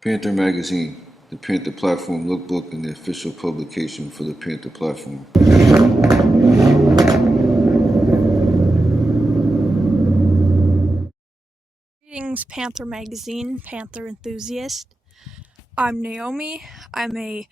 Panther Magazine, the Panther Platform lookbook and the official publication for the Panther Platform. Greetings, Panther Magazine, Panther enthusiast. I'm Naomi. I'm a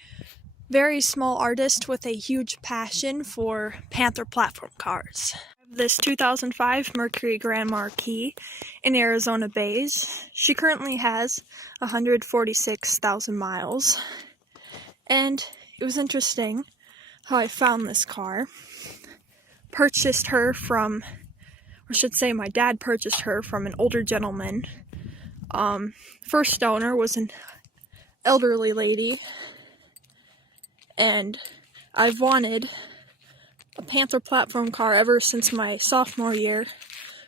very small artist with a huge passion for Panther platform cars. I have this 2005 Mercury Grand Marquis in Arizona Bays. She currently has 146,000 miles. And it was interesting how I found this car. Purchased her from, or I should say my dad purchased her from an older gentleman. First owner was an elderly lady, and I've wanted a Panther platform car ever since my sophomore year,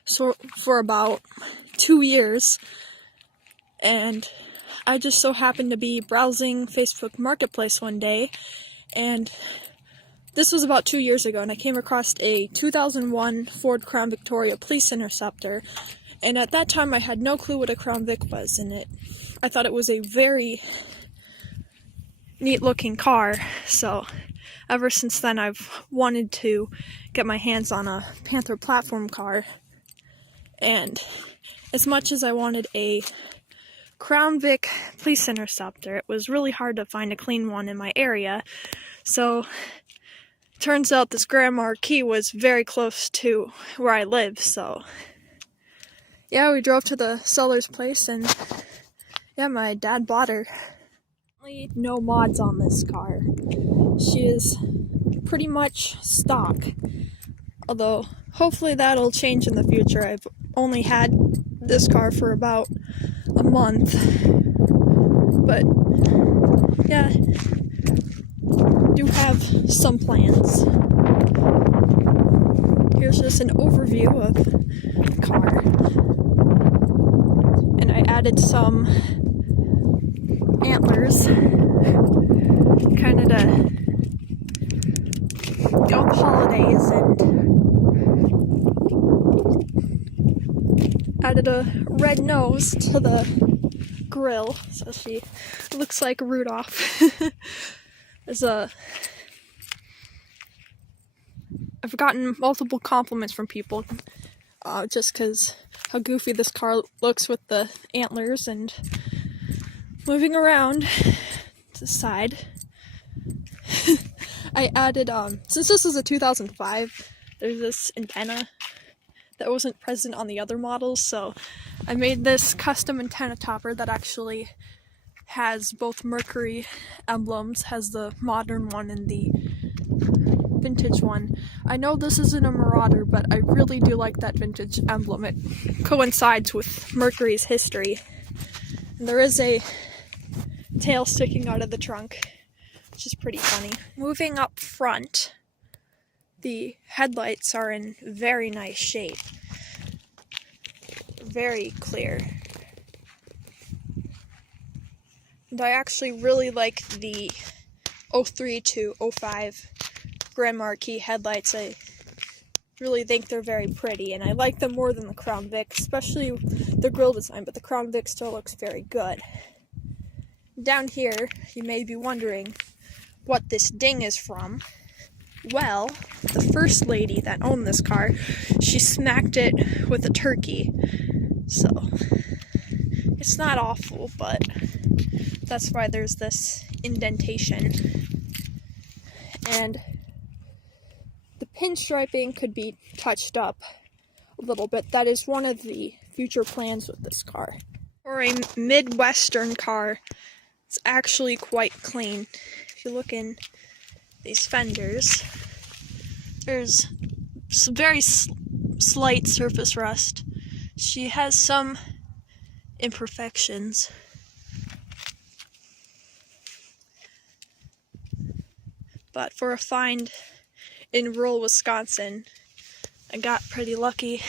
so for about 2 years, and I just so happened to be browsing Facebook Marketplace one day, and this was about 2 years ago, and I came across a 2001 Ford Crown Victoria Police Interceptor, and at that time I had no clue what a Crown Vic was, and I thought it was a very neat looking car, so ever since then I've wanted to get my hands on a Panther platform car. And as much as I wanted a Crown Vic Police Interceptor, it was really hard to find a clean one in my area, so turns out this Grand Marquis was very close to where I live, so yeah, we drove to the seller's place, and yeah, my dad bought her. No mods on this car. She is pretty much stock, although hopefully that'll change in the future. I've only had this car for about a month, but yeah, do have some plans. Here's just an overview of the car, and I added some antlers, kind of to go with the holidays, and added a red nose to the grill, so she looks like Rudolph. I've gotten multiple compliments from people, just because how goofy this car looks with the antlers. And moving around to the side, I added, since this is a 2005, there's this antenna that wasn't present on the other models, so I made this custom antenna topper that actually has both Mercury emblems, has the modern one and the vintage one. I know this isn't a Marauder, but I really do like that vintage emblem. It coincides with Mercury's history. And there is a tail sticking out of the trunk, which is pretty funny. Moving up front, the headlights are in very nice shape. Very clear. And I actually really like the 03 to 05 Grand Marquis headlights. I really think they're very pretty, and I like them more than the Crown Vic, especially the grille design, but the Crown Vic still looks very good. Down here, you may be wondering what this ding is from. Well, the first lady that owned this car, she smacked it with a turkey, so it's not awful, but that's why there's this indentation. And the pinstriping could be touched up a little bit. That is one of the future plans with this car. For a Midwestern car, it's actually quite clean. If you look in these fenders, there's some very slight surface rust. She has some imperfections, but for a find in rural Wisconsin, I got pretty lucky.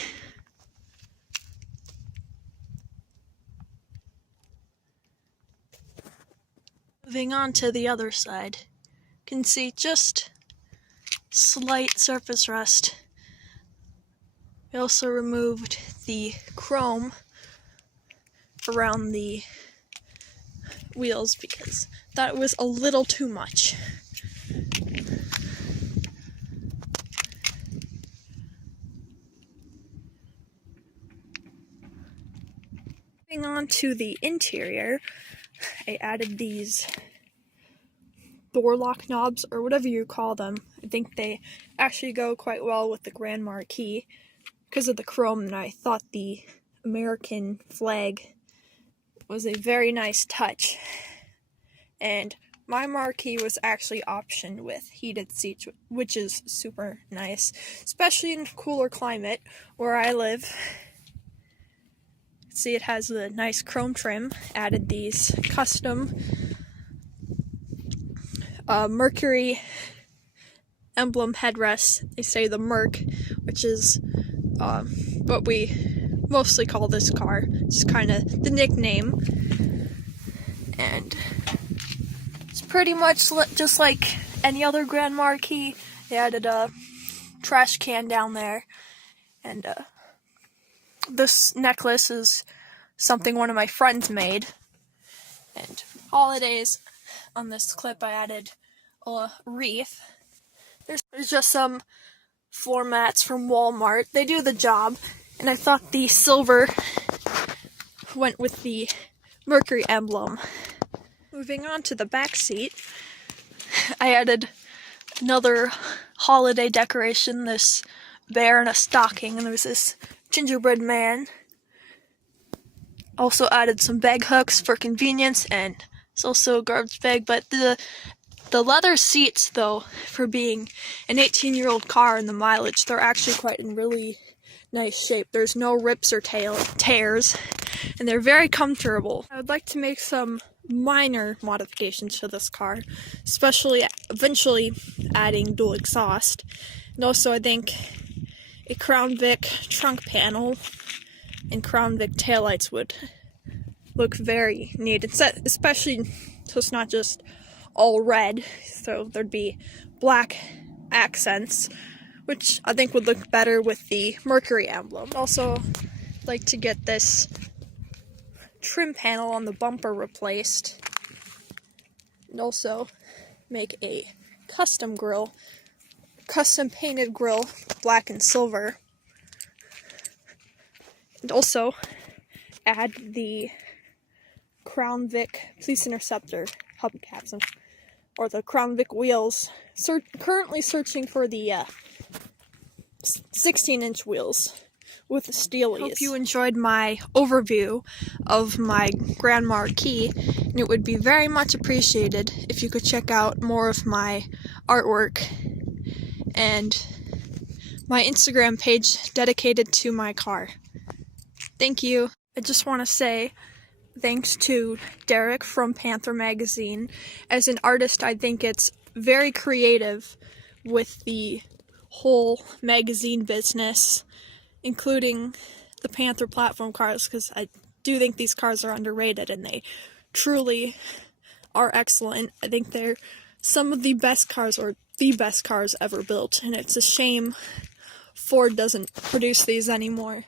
Moving on to the other side, you can see just slight surface rust. We also removed the chrome around the wheels because that was a little too much. Moving on to the interior, I added these door lock knobs, or whatever you call them. I think they actually go quite well with the Grand Marquis because of the chrome, and I thought the American flag was a very nice touch. And my Marquis was actually optioned with heated seats, which is super nice, especially in a cooler climate where I live. See, it has the nice chrome trim. Added these custom Mercury emblem headrests. They say the Merc, which is what we mostly call this car. It's kind of the nickname. And it's pretty much just like any other Grand Marquis. They added a trash can down there. And this necklace is something one of my friends made. And holidays, on this clip I added a wreath. There's just some floor mats from Walmart. They do the job, and I thought the silver went with the Mercury emblem. Moving on to the back seat, I added another holiday decoration, this bear in a stocking, and there's this gingerbread man. Also added some bag hooks for convenience, and it's also a garbage bag, but the leather seats, though, for being an 18-year-old car and the mileage, they're actually quite in really nice shape. There's no rips or tears, and they're very comfortable. I would like to make some minor modifications to this car, especially eventually adding dual exhaust. And also, I think a Crown Vic trunk panel and Crown Vic taillights would look very neat, especially so it's not just all red, so there'd be black accents, which I think would look better with the Mercury emblem. Also, I'd like to get this trim panel on the bumper replaced, and also make a custom grille, custom painted grille, black and silver, and also add the Crown Vic Police Interceptor hubcaps, or the Crown Vic wheels. Currently searching for the 16-inch wheels with the steelies. Hope you enjoyed my overview of my Grand Marquis, and it would be very much appreciated if you could check out more of my artwork and my Instagram page dedicated to my car. Thank you. I just want to say thanks to Derek from Panther Magazine. As an artist, I think it's very creative with the whole magazine business, including the Panther platform cars, because I do think these cars are underrated, and they truly are excellent. I think they're some of the best cars, or the best cars ever built, and it's a shame Ford doesn't produce these anymore.